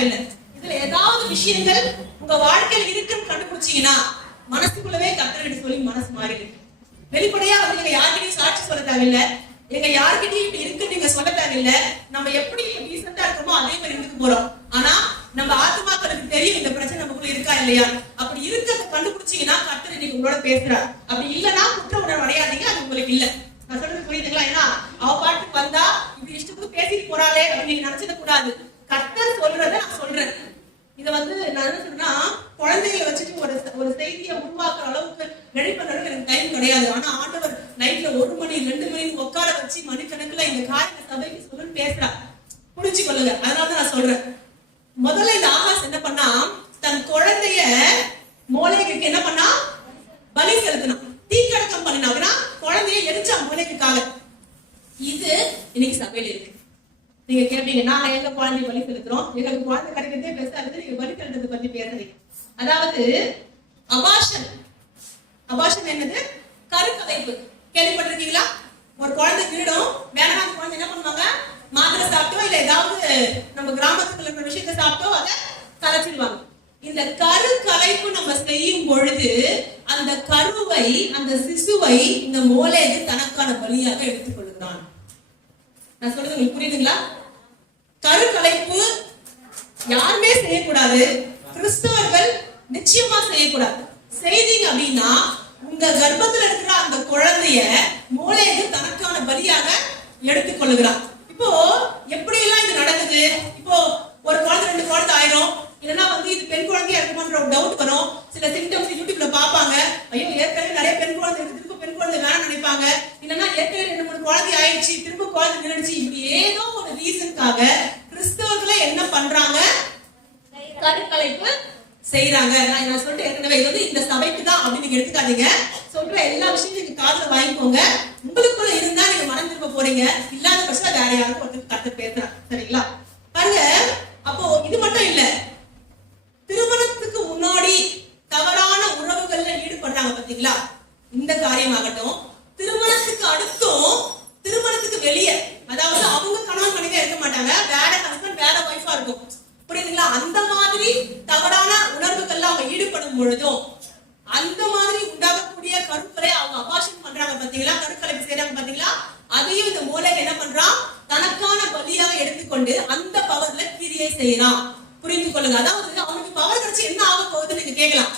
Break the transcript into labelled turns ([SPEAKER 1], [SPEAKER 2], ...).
[SPEAKER 1] தேவையில்லை இதுல ஏதாவது விஷயங்கள் உங்க வாழ்க்கையில் இருக்குன்னு கண்டுபிடிச்சீங்கன்னா மனசுக்குள்ளவே கத்தர்கிட்ட சொல்லி மனசு மாறிடு வெளிப்படையா வந்து நீங்க யார்கிட்டயும் சாட்சி சொல்ல தேவையில்லை. எங்க யார்கிட்டயும் இப்படி இருக்குன்னு நீங்க சொல்ல தேவையில்லை. நம்ம எப்படி ரீசெண்டா இருக்கோமோ அதே மாதிரி இருக்க போறோம். ஆனா நம்ம ஆத்மாக்களுக்கு தெரியும் இந்த பிரச்சனை நமக்குள்ள இருக்கா இல்லையா? அப்படி இருக்கிறத கண்டுபிடிச்சீங்கன்னா கத்தர் நீங்க உங்களோட பேசுறார். அப்படி இல்லைன்னா குற்ற உணர்வு அடையாதீங்க அது உங்களுக்கு இல்லை. நான் சொல்றது புரியுதுங்களா? ஏன்னா அவ பாட்டுக்கு வந்தா இப்படி இஷ்டத்துக்கு பேசிட்டு போறாளே அப்படின்னு நீங்க நினைச்சிட கூடாது. சொல்றதை நான் சொல்றேன். இத வந்து நான் என்ன சொல்றேன்னா குழந்தைகளை வச்சுட்டு ஒரு ஒரு செய்தியை உருவாக்குற அளவுக்கு ரெடி பண்றதுக்கு எனக்கு டைம் கிடையாது. ஆனா ஆண்டவர் நைட்ல ஒரு மணி ரெண்டு மணி உட்கார வச்சு மணிக்கணக்குல இந்த காரியத்தை சபைக்கு சொல்லுன்னு பேசுறா. புரிஞ்சு கொள்ளுங்க. அதனால தான் நான் சொல்றேன். முதல்ல இந்த ஆகாஷ் என்ன பண்ணா தன் குழந்தைய மோலைக்கு என்ன பண்ணா? பலி செலுத்தினான் தீக்கடக்கம் பண்ணினாங்கன்னா குழந்தைய எரிச்சான் மோளைக்காக இது இன்னைக்கு சபையில இருக்கு. நீங்க கேட்பீங்க நாங்க எங்க குழந்தை பலி செலுத்துறோம்? எங்களுக்கு குழந்தை கிடைக்கிறதே பெருசா இருக்குது நீங்க பலி செலுத்துறது பத்தி பேசுறீங்க. அதாவது அபாஷன் அபாஷன் என்னது? கருக்கலைப்பு. கேள்விப்பட்டிருக்கீங்களா? ஒரு குழந்தை திருடும் வேணா அந்த குழந்தை என்ன பண்ணுவாங்க? மாத்திரை சாப்பிட்டோ இல்ல ஏதாவது நம்ம கிராமத்துக்குள்ள இருக்கிற விஷயத்தை சாப்பிட்டோ அதை கலைச்சிடுவாங்க இந்த கரு கலைப்பு நம்ம செய்யும் பொழுது அந்த கருவை அந்த சிசுவை இந்த மோலேஜ் தனக்கான பலியாக எடுத்துக்கொள்கிறான் நான் சொல்றது உங்களுக்கு புரியுதுங்களா கருக்கலைப்பு யாருமே செய்யக்கூடாது கிறிஸ்தவர்கள் நிச்சயமா செய்யக்கூடாது. செய்தீங்க அப்படின்னா உங்க கர்ப்பத்துல இருக்கிற அந்த குழந்தைய மூளைக்கு தனக்கான பலியாக எடுத்துக்கொள்ளுகிறான் இப்போ எப்படி எல்லாம் இது நடக்குது? இப்போ ஒரு குழந்தை ரெண்டு குழந்தை ஆயிரும். இல்லைன்னா வந்து இது பெண் குழந்தையா இருக்குமான்ற ஒரு டவுட் வரும். சில சிம்டம்ஸ் யூடியூப்ல பார்ப்பாங்க. ஐயோ ஏற்கனவே நிறைய பெண் குழந்தை இருக்கு. திரும்ப பெண் குழந்தை வேணாம் நினைப்பாங்க. இல்லைன்னா ஏற்கனவே ரெண்டு மூணு குழந்தை ஆயிடுச்சு. திரும்ப குழந்தை நினைச்சு இப்படி ஏதோ ஒரு ரீசனுக்காக கிறிஸ்தவர்களை என்ன பண்றாங்க கருக்கலைப்பு செய்யறாங்க நான் நான் சொல்லிட்டு ஏற்கனவே இது வந்து இந்த சபைக்கு தான் அப்படின்னு நீங்க எடுத்துக்காதீங்க. சொல்ற எல்லா விஷயத்தையும் நீங்க காதுல வாங்கிக்கோங்க. உங்களுக்குள்ள இருந்தா நீங்க மனம் திரும்ப போறீங்க. இல்லாத பட்சம் வேற யாருக்கும் ஒருத்தர் கத்து பேசுறாங்க. சரிங்களா? பாருங்க. அப்போ இது மட்டும் இல்ல. திருமணத்துக்கு முன்னாடி தவறான உறவுகள்ல ஈடுபடுறாங்க பாத்தீங்களா? இந்த காரியமாகட்டும். திருமணத்துக்கு அடுத்தும் திருமணத்துக்கு வெளியே அதாவது அவங்க கணவன் மனைவியா இருக்க மாட்டாங்க. வேற ஹஸ்பண்ட் வேற ஒய்ஃபா இருக்கும். புரியுதுங்களா? அந்த மாதிரி தவறான உணர்வுகள்ல அவங்க ஈடுபடும் பொழுதும் அந்த மாதிரி உண்டாகக்கூடிய கருக்களை அவங்க அபாஷன் பண்றாங்க பாத்தீங்களா? கருக்கலைப்பு செய்யறாங்க பாத்தீங்களா? அதையும் இந்த மூளை என்ன பண்றான்? தனக்கான பலியாக எடுத்துக்கொண்டு அந்த பவர்ல கிரியை செய்யறான். புரிந்து கொள்ளுங்க. அதாவது அவனுக்கு பவர் கிடைச்சு என்ன ஆக போகுதுன்னு நீங்க கேட்கலாம்.